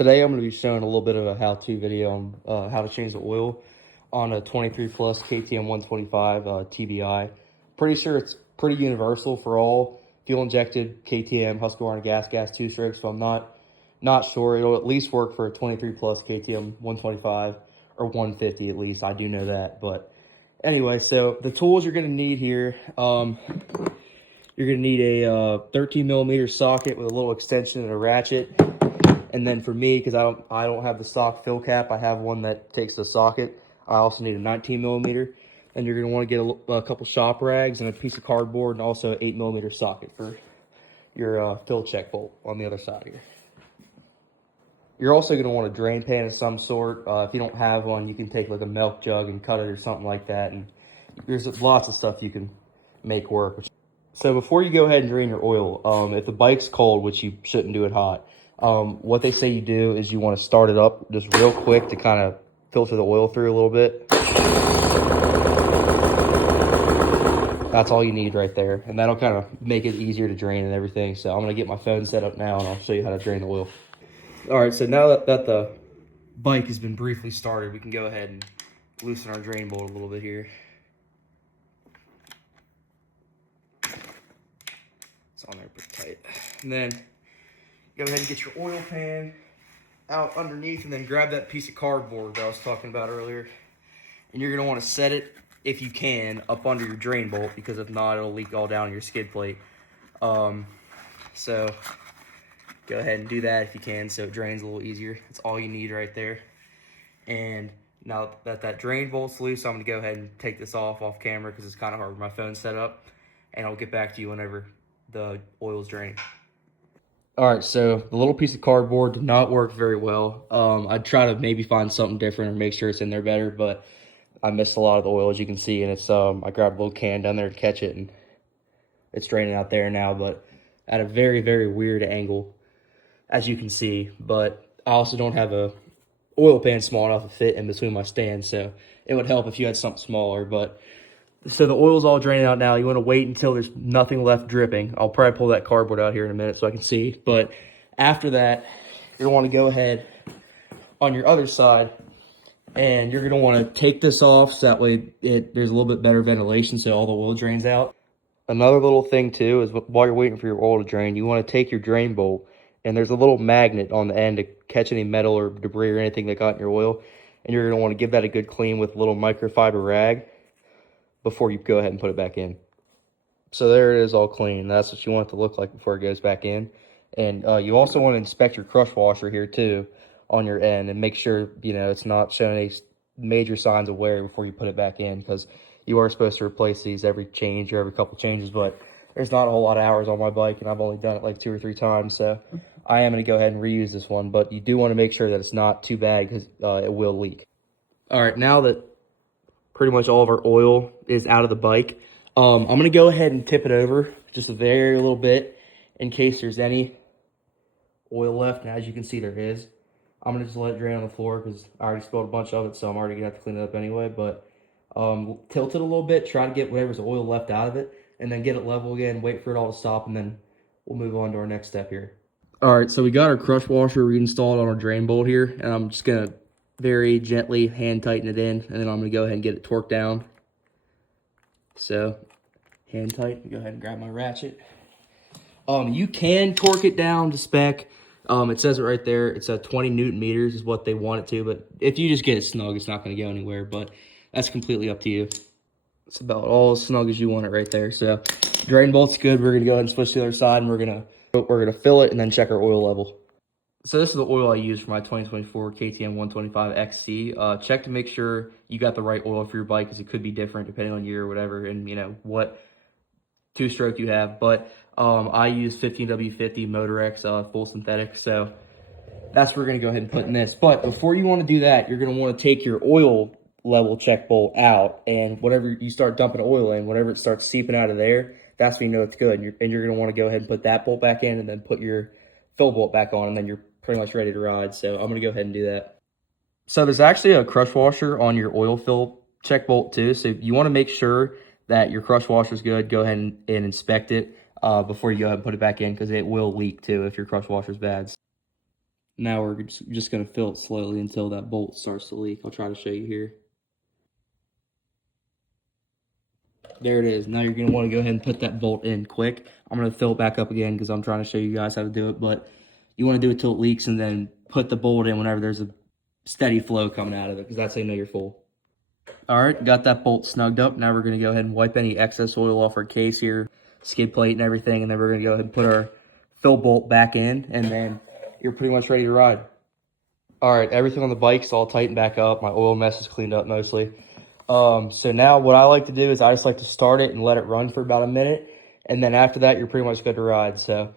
Today I'm going to be showing a little bit of a how-to video on how to change the oil on a 23 plus KTM 125 TBI. Pretty sure it's pretty universal for all fuel injected KTM Husqvarna gas 2-strokes, but I'm not sure. It'll at least work for a 23 plus KTM 125 or 150 at least. I do know that. But anyway, so the tools you're going to need here, you're going to need a 13 millimeter socket with a little extension and a ratchet. And then for me, because I don't have the stock fill cap, I have one that takes the socket. I also need a 19 millimeter. And you're going to want to get a couple shop rags and a piece of cardboard and also an 8 millimeter socket for your fill check bolt on the other side here. You're also going to want a drain pan of some sort. If you don't have one, you can take like a milk jug and cut it or something like that. And there's lots of stuff you can make work. So before you go ahead and drain your oil, if the bike's cold, which you shouldn't do it hot, what they say you do is you want to start it up just real quick to kind of filter the oil through a little bit. That's all you need right there. And that'll kind of make it easier to drain and everything. So I'm going to get my phone set up now and I'll show you how to drain the oil. All right, so now that the bike has been briefly started, we can go ahead and loosen our drain bolt a little bit here. It's on there pretty tight. And then go ahead and get your oil pan out underneath and then grab that piece of cardboard that I was talking about earlier. And you're going to want to set it, if you can, up under your drain bolt, because if not, it'll leak all down your skid plate. So go ahead and do that if you can so it drains a little easier. That's all you need right there. And now that drain bolt's loose, I'm going to go ahead and take this off camera because it's kind of hard with my phone set up. And I'll get back to you whenever the oil's drained. All right, so the little piece of cardboard did not work very well. I'd try to maybe find something different or make sure it's in there better, but I missed a lot of the oil, as you can see, and it's I grabbed a little can down there to catch it, and it's draining out there now, but at a very, very weird angle, as you can see. But I also don't have a oil pan small enough to fit in between my stands, so it would help if you had something smaller. But so the oil's all draining out now. You want to wait until there's nothing left dripping. I'll probably pull that cardboard out here in a minute so I can see. But after that, you're going to want to go ahead on your other side, and you're going to want to take this off so that way there's a little bit better ventilation so all the oil drains out. Another little thing too is while you're waiting for your oil to drain, you want to take your drain bolt, and there's a little magnet on the end to catch any metal or debris or anything that got in your oil. And you're going to want to give that a good clean with a little microfiber rag before you go ahead and put it back in. So there it is, all clean. That's what you want it to look like before it goes back in. And you also want to inspect your crush washer here too on your end and make sure, you know, it's not showing any major signs of wear before you put it back in, because you are supposed to replace these every change or every couple changes, but there's not a whole lot of hours on my bike and I've only done it like 2 or 3 times, so I am going to go ahead and reuse this one. But you do want to make sure that it's not too bad because it will leak. All right, now that pretty much all of our oil is out of the bike, I'm going to go ahead and tip it over just a very little bit in case there's any oil left. And as you can see, there is. I'm going to just let it drain on the floor because I already spilled a bunch of it, so I'm already going to have to clean it up anyway. But tilt it a little bit, try to get whatever's oil left out of it, and then get it level again, wait for it all to stop, and then we'll move on to our next step here. All right, so we got our crush washer reinstalled on our drain bolt here, and I'm just going to very gently hand tighten it in, and then I'm going to go ahead and get it torqued down. So hand tight, go ahead and grab my ratchet. You can torque it down to spec. It says it right there. It's 20 Newton meters is what they want it to, but if you just get it snug, it's not going to go anywhere, but that's completely up to you. It's about all as snug as you want it right there. So drain bolt's good. We're going to go ahead and switch to the other side, and we're going to fill it and then check our oil level. So this is the oil I use for my 2024 KTM 125 XC. Check to make sure you got the right oil for your bike, because it could be different depending on year or whatever, and you know what 2-stroke you have. But I use 15W50 Motorex full synthetic, so that's what we're going to go ahead and put in this. But before you want to do that, you're going to want to take your oil level check bolt out, and whatever you start dumping oil in, whenever it starts seeping out of there, that's when you know it's good. And you're going to want to go ahead and put that bolt back in, and then put your fill bolt back on, and then you're pretty much ready to ride. So I'm going to go ahead and do that. So there's actually a crush washer on your oil fill check bolt too. So you want to make sure that your crush washer is good. Go ahead and inspect it before you go ahead and put it back in, because it will leak too if your crush washer is bad. Now we're just going to fill it slowly until that bolt starts to leak. I'll try to show you here. There it is. Now you're going to want to go ahead and put that bolt in quick. I'm going to fill it back up again because I'm trying to show you guys how to do it. But you want to do it till it leaks and then put the bolt in whenever there's a steady flow coming out of it because that's how you know you're full. All right, got that bolt snugged up. Now we're going to go ahead and wipe any excess oil off our case here, skid plate and everything. And then we're going to go ahead and put our fill bolt back in. And then you're pretty much ready to ride. All right, everything on the bike's all tightened back up. My oil mess is cleaned up mostly. So now what I like to do is I just like to start it and let it run for about a minute. And then after that, you're pretty much good to ride. So